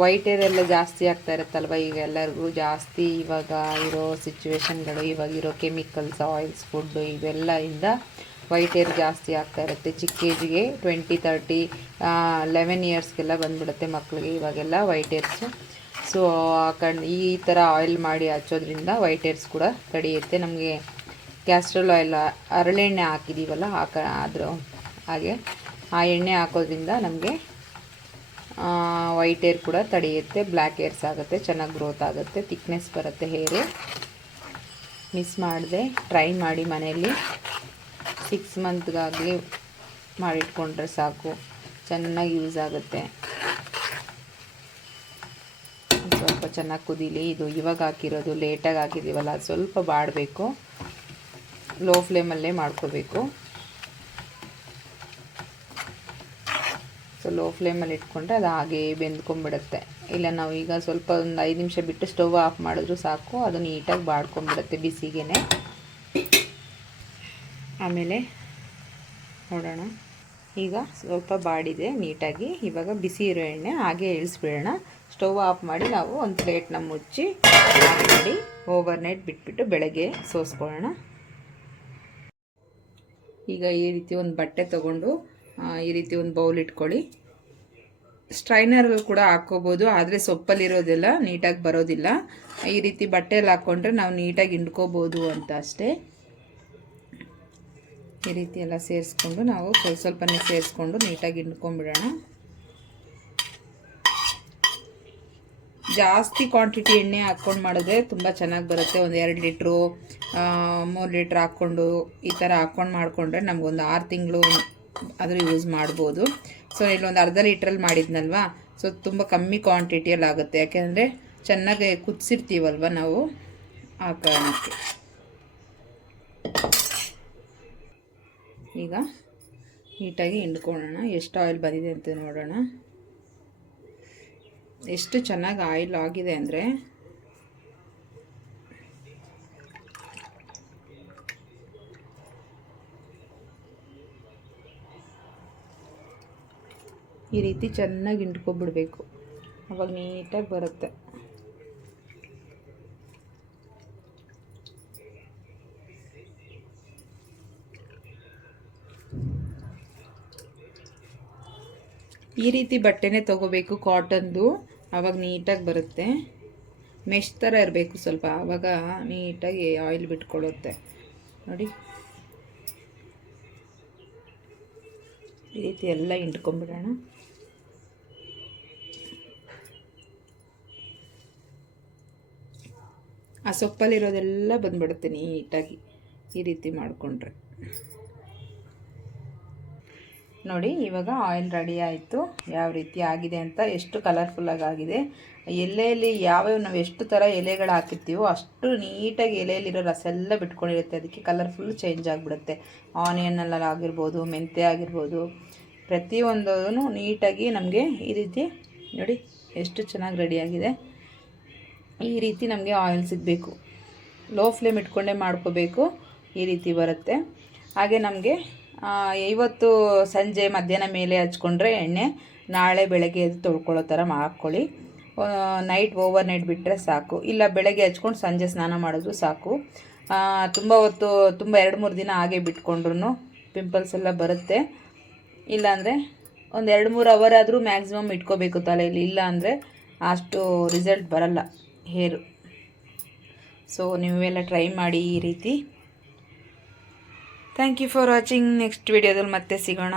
ವೈಟ್ ಹೇರ್ ಎಲ್ಲ ಜಾಸ್ತಿ ಆಗ್ತಾ ಇರುತ್ತಲ್ವ ಈಗ ಎಲ್ಲರಿಗೂ. ಜಾಸ್ತಿ ಇವಾಗ ಇರೋ ಸಿಚುವೇಶನ್ಗಳು, ಇವಾಗಿರೋ ಕೆಮಿಕಲ್ಸ್, ಆಯಿಲ್ಸ್, ಫುಡ್ಡು ಇವೆಲ್ಲ ಇಂದ ವೈಟ್ ಹೇರ್ ಜಾಸ್ತಿ ಆಗ್ತಾ ಇರುತ್ತೆ. ಚಿಕ್ಕ ಏಜಿಗೆ 20, 30, 11 ಇಯರ್ಸ್ಗೆಲ್ಲ ಬಂದುಬಿಡುತ್ತೆ ಮಕ್ಕಳಿಗೆ ಇವಾಗೆಲ್ಲ ವೈಟ್ ಹೇರ್ಸು. ಸೊ ಈ ಥರ ಆಯಿಲ್ ಮಾಡಿ ಹಚ್ಚೋದ್ರಿಂದ ವೈಟ್ ಹೇರ್ಸ್ ಕೂಡ ತಡೆಯುತ್ತೆ. ನಮಗೆ ಕ್ಯಾಸ್ಟ್ರಲ್ ಆಯಿಲ್, ಹರಳೆಣ್ಣೆ ಹಾಕಿದ್ದೀವಲ್ಲ ಹಾಗೆ ಆ ಎಣ್ಣೆ ಹಾಕೋದ್ರಿಂದ ನಮಗೆ ವೈಟ್ ಹೇರ್ ಕೂಡ ತಡೆಯುತ್ತೆ, ಬ್ಲ್ಯಾಕ್ ಹೇರ್ಸ್ ಆಗುತ್ತೆ, ಚೆನ್ನಾಗಿ ಗ್ರೋತ್ ಆಗುತ್ತೆ, ಥಿಕ್ನೆಸ್ ಬರುತ್ತೆ ಹೇರು. ಮಿಸ್ ಮಾಡಿದೆ, ಟ್ರೈ ಮಾಡಿ ಮನೆಯಲ್ಲಿ. 6 ಮಂತ್ಗಾಗಲಿ ಮಾಡಿಟ್ಕೊಂಡ್ರೆ ಸಾಕು, ಚೆನ್ನಾಗಿ ಯೂಸ್ ಆಗುತ್ತೆ. ಸ್ವಲ್ಪ ಚೆನ್ನಾಗಿ ಕುದೀಲಿ. ಇದು ಇವಾಗ ಹಾಕಿರೋದು, ಲೇಟಾಗಿ ಹಾಕಿದ್ದೀವಲ್ಲ, ಅದು ಸ್ವಲ್ಪ ಬಾಡಬೇಕು. ಲೋ ಫ್ಲೇಮಲ್ಲೇ ಮಾಡ್ಕೋಬೇಕು. ಸೊ ಲೋ ಫ್ಲೇಮಲ್ಲಿ ಇಟ್ಕೊಂಡ್ರೆ ಅದು ಹಾಗೇ ಬೆಂದ್ಕೊಂಡ್ಬಿಡುತ್ತೆ. ಇಲ್ಲ ನಾವು ಈಗ ಸ್ವಲ್ಪ ಒಂದು 5 ನಿಮಿಷ ಬಿಟ್ಟು ಸ್ಟವ್ ಆಫ್ ಮಾಡಿದ್ರು ಸಾಕು, ಅದು ನೀಟಾಗಿ ಬಾಡ್ಕೊಂಡ್ಬಿಡುತ್ತೆ ಬಿಸಿಗೆ. ಆಮೇಲೆ ನೋಡೋಣ, ಈಗ ಸ್ವಲ್ಪ ಬಾಡಿದೆ ನೀಟಾಗಿ. ಇವಾಗ ಬಿಸಿ ಇರೋ ಎಣ್ಣೆ ಹಾಗೆ ಇಳಿಸ್ಬಿಡೋಣ. ಸ್ಟವ್ ಆಫ್ ಮಾಡಿ ನಾವು ಒಂದು ಪ್ಲೇಟ್ನ ಮುಚ್ಚಿ ಆಫ್ ಮಾಡಿ ಓವರ್ ನೈಟ್ ಬಿಟ್ಬಿಟ್ಟು ಬೆಳಗ್ಗೆ ಸೋಸ್ಕೊಳ್ಳೋಣ. ಈಗ ಈ ರೀತಿ ಒಂದು ಬಟ್ಟೆ ತೊಗೊಂಡು ಈ ರೀತಿ ಒಂದು ಬೌಲ್ ಇಟ್ಕೊಳ್ಳಿ. ಸ್ಟ್ರೈನರಲ್ಲಿ ಕೂಡ ಹಾಕ್ಕೋಬೋದು, ಆದರೆ ಸೊಪ್ಪಲ್ಲಿರೋದೆಲ್ಲ ನೀಟಾಗಿ ಬರೋದಿಲ್ಲ. ಈ ರೀತಿ ಬಟ್ಟೆಯಲ್ಲಿ ಹಾಕ್ಕೊಂಡ್ರೆ ನಾವು ನೀಟಾಗಿ ಹಿಂಡ್ಕೋಬೋದು ಅಂತ ಅಷ್ಟೇ. ಈ ರೀತಿ ಎಲ್ಲ ಸೇರಿಸ್ಕೊಂಡು ನಾವು ಸ್ವಲ್ಪನೇ ಸೇರಿಸ್ಕೊಂಡು ನೀಟಾಗಿ ಹಿಂಡ್ಕೊಂಡ್ಬಿಡೋಣ. ಜಾಸ್ತಿ ಕ್ವಾಂಟಿಟಿ ಎಣ್ಣೆ ಹಾಕ್ಕೊಂಡು ಮಾಡಿದ್ರೆ ತುಂಬ ಚೆನ್ನಾಗಿ ಬರುತ್ತೆ. ಒಂದು 2 ಲೀಟ್ರು 3 ಲೀಟ್ರ್ ಹಾಕ್ಕೊಂಡು ಈ ಥರ ಹಾಕ್ಕೊಂಡು ಮಾಡಿಕೊಂಡ್ರೆ ನಮಗೊಂದು 6 ತಿಂಗಳು ಆದರೂ ಯೂಸ್ ಮಾಡ್ಬೋದು. ಸೊ ಇಲ್ಲೊಂದು ಅರ್ಧ ಲೀಟ್ರಲ್ಲಿ ಮಾಡಿದ್ನಲ್ವ, ಸೊ ತುಂಬ ಕಮ್ಮಿ ಕ್ವಾಂಟಿಟಿಯಲ್ಲಿ ಆಗುತ್ತೆ. ಯಾಕೆಂದರೆ ಚೆನ್ನಾಗಿ ಕುದಿಸಿರ್ತೀವಲ್ವ ನಾವು, ಆ ಕಾರಣಕ್ಕೆ. ಈಗ ನೀಟಾಗಿ ಹಿಂಡ್ಕೊಳ್ಳೋಣ. ಎಷ್ಟು ಆಯಿಲ್ ಬಂದಿದೆ ಅಂತ ನೋಡೋಣ. ಎಷ್ಟು ಚೆನ್ನಾಗಿ ಆಯಿಲ್ ಆಗಿದೆ ಅಂದರೆ ಈ ರೀತಿ ಚೆನ್ನಾಗಿ ಹಿಂಡ್ಕೊಬಿಡ್ಬೇಕು, ಅವಾಗ ನೀಟಾಗಿ ಬರುತ್ತೆ. ಈ ರೀತಿ ಬಟ್ಟೆನೇ ತೊಗೋಬೇಕು, ಕಾಟನ್ದು, ಆವಾಗ ನೀಟಾಗಿ ಬರುತ್ತೆ. ಮೆಶ್ ಥರ ಇರಬೇಕು ಸ್ವಲ್ಪ, ಆವಾಗ ನೀಟಾಗಿ ಆಯಿಲ್ ಬಿಟ್ಕೊಳ್ಳುತ್ತೆ ನೋಡಿ. ಈ ರೀತಿ ಎಲ್ಲ ಹಿಂಡ್ಕೊಂಬಿಡೋಣ. ಆ ಸೊಪ್ಪಲ್ಲಿರೋದೆಲ್ಲ ಬಂದ್ಬಿಡುತ್ತೆ ನೀಟಾಗಿ ಈ ರೀತಿ ಮಾಡಿಕೊಂಡ್ರೆ. ನೋಡಿ ಇವಾಗ ಆಯಿಲ್ ರೆಡಿ ಆಯಿತು, ಯಾವ ರೀತಿ ಆಗಿದೆ ಅಂತ, ಎಷ್ಟು ಕಲರ್ಫುಲ್ಲಾಗಿ ಆಗಿದೆ. ಎಲೆಯಲ್ಲಿ ಯಾವ್ಯಾವ ನಾವು ಎಷ್ಟು ಥರ ಎಲೆಗಳು ಹಾಕಿರ್ತೀವೋ ಅಷ್ಟು ನೀಟಾಗಿ ಎಲೆಯಲ್ಲಿರೋ ರಸ ಎಲ್ಲ ಬಿಟ್ಕೊಂಡಿರುತ್ತೆ, ಅದಕ್ಕೆ ಕಲರ್ಫುಲ್ ಚೇಂಜ್ ಆಗಿಬಿಡುತ್ತೆ. ಆನಿಯನ್ನೆಲ್ಲ ಆಗಿರ್ಬೋದು, ಮೆಂತ್ಯ ಆಗಿರ್ಬೋದು, ಪ್ರತಿಯೊಂದೂ ನೀಟಾಗಿ ನಮಗೆ ಈ ರೀತಿ ನೋಡಿ ಎಷ್ಟು ಚೆನ್ನಾಗಿ ರೆಡಿಯಾಗಿದೆ. ಈ ರೀತಿ ನಮಗೆ ಆಯಿಲ್ ಸಿಗಬೇಕು, ಲೋ ಫ್ಲೇಮ್ ಇಟ್ಕೊಂಡೇ ಮಾಡ್ಕೋಬೇಕು, ಈ ರೀತಿ ಬರುತ್ತೆ. ಹಾಗೆ ನಮಗೆ ಇವತ್ತು ಸಂಜೆ ಮಧ್ಯಾಹ್ನ ಮೇಲೆ ಹಚ್ಕೊಂಡ್ರೆ ಎಣ್ಣೆ, ನಾಳೆ ಬೆಳಗ್ಗೆ ಎದ್ದು ತೊಳ್ಕೊಳ್ಳೋ ಥರ ಹಾಕ್ಕೊಳ್ಳಿ. ನೈಟ್ ಓವರ್ ನೈಟ್ ಬಿಟ್ಟರೆ ಸಾಕು, ಇಲ್ಲ ಬೆಳಗ್ಗೆ ಹಚ್ಕೊಂಡು ಸಂಜೆ ಸ್ನಾನ ಮಾಡಿದ್ರು ಸಾಕು. ತುಂಬ ಹೊತ್ತು, ತುಂಬ 2-3 ದಿನ ಹಾಗೆ ಬಿಟ್ಕೊಂಡ್ರು ಪಿಂಪಲ್ಸ್ ಎಲ್ಲ ಬರುತ್ತೆ. ಇಲ್ಲಾಂದರೆ ಒಂದು 2-3 ಅವರ್ ಆದರೂ ಮ್ಯಾಕ್ಸಿಮಮ್ ಇಟ್ಕೋಬೇಕು ತಲೆಯಲ್ಲಿ, ಇಲ್ಲ ಅಂದರೆ ಅಷ್ಟು ರಿಸಲ್ಟ್ ಬರಲ್ಲ ಹೇರು. ಸೊ ನೀವೆಲ್ಲ ಟ್ರೈ ಮಾಡಿ ಈ ರೀತಿ. Thank you for watching. Next ವಿಡಿಯೋದಲ್ಲಿ ಮತ್ತೆ ಸಿಗೋಣ.